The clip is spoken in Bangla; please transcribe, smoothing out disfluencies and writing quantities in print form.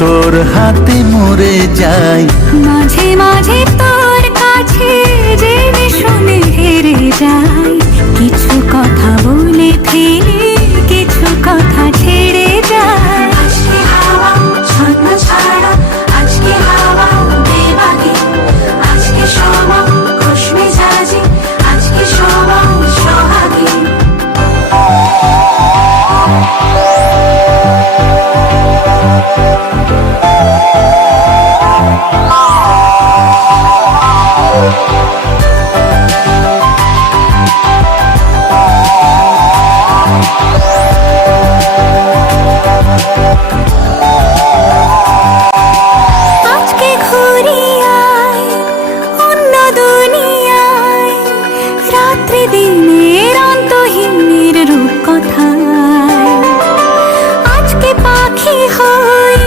তোর হাতে মরে যাই। মাঝে মাঝে তোর কাছে জেনে শুনে হেরে যাই, কিছু কথা বলে ফেলি, কিছু কথা ছেড়ে যায়।